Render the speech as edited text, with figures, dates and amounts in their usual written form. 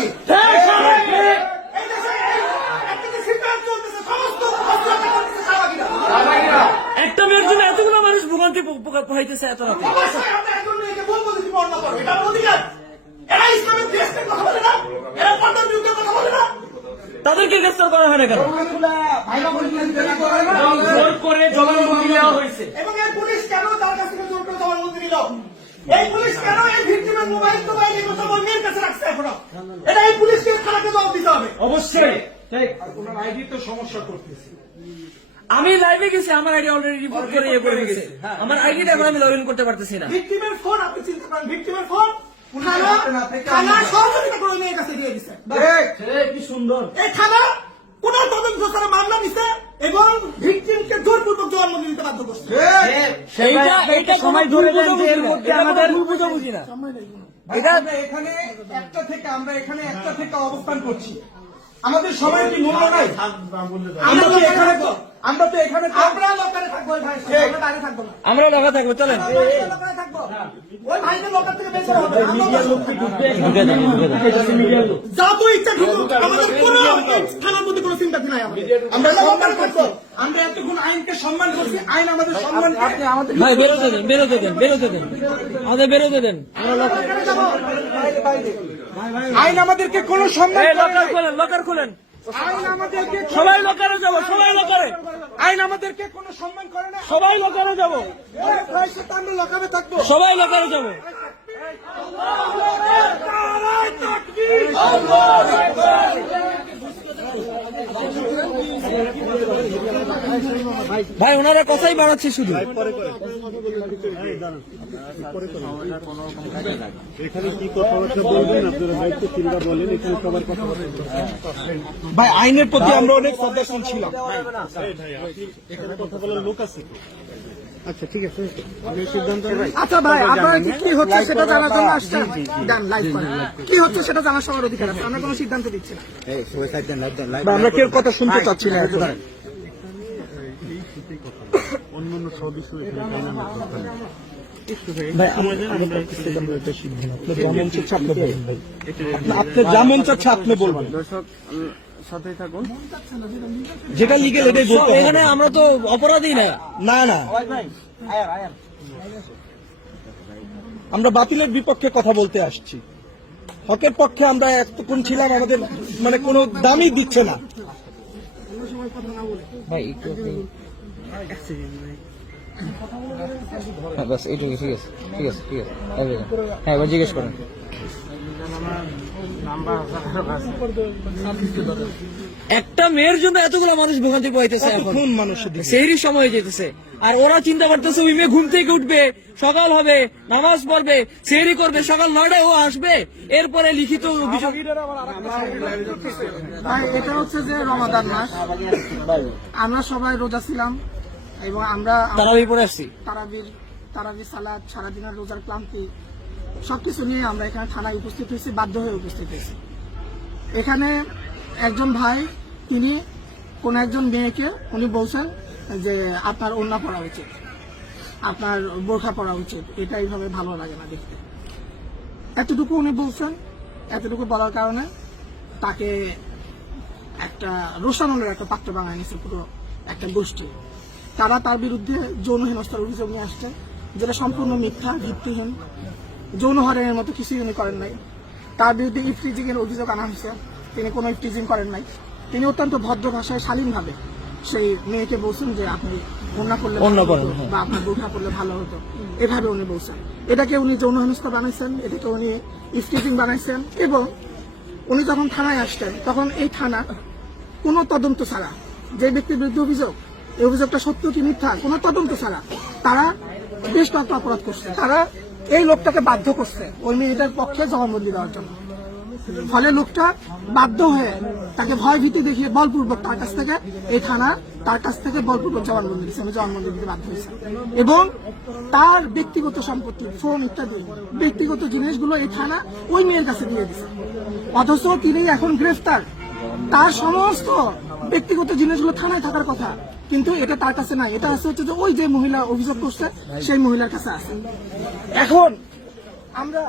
নাকি? এই দেশে একটা যে সিদ্ধান্ত চলতেছে, সমস্ত হস্তক্ষেপ করতেছে শাহবাগীরা। একটা মেয়ের জন্য এতগুলো মানুষ ভোগান্তি পোহাইতেছে এত রাতে। অবশ্যই আমরা একজন মেয়েকে বলবো যে তুমি অন্য করো, এটা অধিকার। এরা ইসলামের দেশকে কথা বলে না, এরা পর্দার বিরুদ্ধে কথা বলে না। তাদেরকে গ্রেফতার করা হয় না কেন? জোর করে জবানবন্দি দেওয়া হয়েছে। এবং এই পুলিশ কেন তার কাছ থেকে জোর করে জবানবন্দি নিল? এই পুলিশ কেন এই ভিক্টিমের মোবাইল এগুলো সব ওর মেয়ের কাছে রাখছে এখনো? এটা এই পুলিশকে থানাকে জবাব দিতে হবে। অবশ্যই। ওনার আইডি তো সমস্যা করতেছে। আমি লাইভে গেছি, আমার আইডি অলরেডি রিপোর্ট করে ইয়ে করে গেছে। আমার আইডিটা এখন আমি লগ ইন করতে পারতেছি না। ভিক্টিমের ফোন আপনি চিন্তা করেন, ভিক্টিমের ফোন থানা সহযোগিতা করে মেয়ের কাছে দিয়ে দিচ্ছে। কি সুন্দর। এই থানা কোন তদন্ত ছাড়া মামলা নিছে এবং ভিক্টিমকে জোরপূর্বক জবানবন্দি দিতে বাধ্য করছে। এইটা সময় ধরে দেন যে এর মধ্যে আমাদের বুঝি না। এখানে একটা থেকে অবস্থান করছি, আমাদের সময় কি মূল্য নাই? আমরা তো এখানে আমরা লোকালে থাকবো, ওই ভাই আমরা বাইরে থাকবো না। আমরা লগা থাকবো, চলেন। লোকালে থাকবো, ওই ভাইকে লোকাল থেকে বের করা হবে। যত ইচ্ছা ঢুকুক, আমাদের কোনো থানার মধ্যে কোনো চিন্তা নাই। আমরা সম্মান করছি, আমরা এতক্ষণ আইনকে সম্মান করছি, আইন আমাদের সম্মান। ভাই বেরোতে দেন, বেরোতে দেন, বেরোতে দেন, আমাদের বেরোতে দেন। আইন আমাদেরকে কোনো সম্মান করে লকার নাই। খোলেন, লকার খোলেন। আইন আমাদেরকে সবাই লকারে যাবো, সবাই লকারে, আইন আমাদেরকে কোনো সম্মান করে না। সবাই লকারে যাবো, আমরা লকাবে থাকবো। সবাই লকারে যাবো। ভাই ওনারা কথাই বাড়াচ্ছে শুধু। এখানে কি কথাবার্তা বলবেন আপনারা? দায়িত্ব চিন্তা বলেন, এখানে সবার কথাবার্তা। ভাই আইনের প্রতি আমরা অনেক শ্রদ্ধাশীল ছিলাম। এখানে কথা বলার লোক আছে। আচ্ছা ঠিক আছে, আপনি সিদ্ধান্ত নেন। আচ্ছা ভাই, আপনারা কি হচ্ছে সেটা জানার জন্য আসছেন? ডান, লাইভ করেন। কি হচ্ছে সেটা জানার সবার অধিকার আছে, আমরা কোনো সিদ্ধান্ত দিচ্ছি না। আমরা কেউ কথা শুনতে চাচ্ছি না। অন্যান্য সব বিষয় এখানে জানার দরকার নেই। আপনার যা মন চাচ্ছে আপনি বলবেন, সাথে থাকুন। যেটা লিগেল এটাই বলতে হবে। এখানে আমরা তো অপরাধী না। না না, আমরা বাতিলের বিপক্ষে কথা বলতে আসছি। হকের পক্ষে আমরা এতক্ষণ ছিলাম, আমাদের মানে কোনো দামই দিচ্ছে না। ভাই একটু বাস এইটুকু, ঠিক আছে, ঠিক আছে, ঠিক আছে। হ্যাঁ এবার জিজ্ঞেস করেন। একটা মেয়ের জন্য এতগুলো মানুষ ভোগান্তি পাইতেছে এখন, কতক্ষণ মানুষের দিকে সেই সময় যেতেছে। আর ওরা চিন্তা করতেছে ওই মেয়ে ঘুম থেকে উঠবে, সকাল হবে, নামাজ পড়বে, সেহরি করবে, সকাল 9টায় ও আসবে, এরপরে লিখিত অভিযোগ। ভাই এটা হচ্ছে যে রমাদান মাস, আমরা সবাই রোজা ছিলাম এবং আমরা তারাবি পরে আসছি। তারাবির সালাত, সারাদিনের রোজার ক্লান্তি সবকিছু নিয়ে আমরা এখানে থানায় উপস্থিত হয়েছি, বাধ্য হয়ে উপস্থিত হয়েছি। এখানে একজন ভাই, তিনি কোন একজন মেয়েকে উনি বলছেন যে আপনার ওড়না পরা উচিত, আপনার বোরখা পরা উচিত, এটা এইভাবে ভালো লাগে না দেখতে। এতটুকু উনি বলছেন, এতটুকু বলার কারণে তাকে একটা রোষানলের একটা পাত্র বানায় নিয়েছে পুরো একটা গোষ্ঠী। তারা তার বিরুদ্ধে যৌন হেনস্থার অভিযোগ নিয়ে আসছে, যেটা সম্পূর্ণ মিথ্যা, ভিত্তিহীন। যৌন হয়রানির মতো কিছুই উনি করেন নাই। তার বিরুদ্ধে ইফটিজিং এর অভিযোগ আনা হয়েছে, তিনি কোনো ইফটিজিং করেন নাই। তিনি অত্যন্ত ভদ্র ভাষায়, শালীনভাবে সেই মেয়েকে বলছেন যে আপনি ওড়না করলে বা আপনার বোরখা করলে ভালো হতো, এভাবে উনি বলছেন। এটাকে উনি যৌন হেনস্থা বানাইছেন, এটাকে উনি ইফটিজিং বানাইছেন। এবং উনি যখন থানায় আসতেন তখন এই থানা কোনো তদন্ত ছাড়া, যে ব্যক্তির বিরুদ্ধে অভিযোগ, এই অভিযোগটা সত্য কি মিথ্যা, কোনো তদন্ত ছাড়া তারা বেশ কয়েকটা অপরাধ করছে। তারা এই লোকটাকে বাধ্য করছে ওই মেয়েটার পক্ষে জবানবন্দি দেওয়ার জন্য। ফলে লোকটা বাধ্য হয়ে তাকে ভয় ভীতি দেখিয়ে বলপূর্বক তার কাছ থেকে, এই থানা তার কাছ থেকে বলপূর্বক জবানবন্দি দিচ্ছে, আমি জবানবন্দি দিতে বাধ্য হয়েছে। এবং তার ব্যক্তিগত সম্পত্তি, ফোন ইত্যাদি ব্যক্তিগত জিনিসগুলো এই থানা ওই মেয়ের কাছে দিয়ে দিচ্ছে। অথচ তিনি এখন গ্রেফতার, তার সমস্ত ব্যক্তিগত জিনিসগুলো থানায় থাকার কথা, কিন্তু এটা তার কাছে নাই। এটা হচ্ছে যে ওই যে মহিলা অভিযোগ করছে সেই মহিলার কাছে আছে। এখন আমরা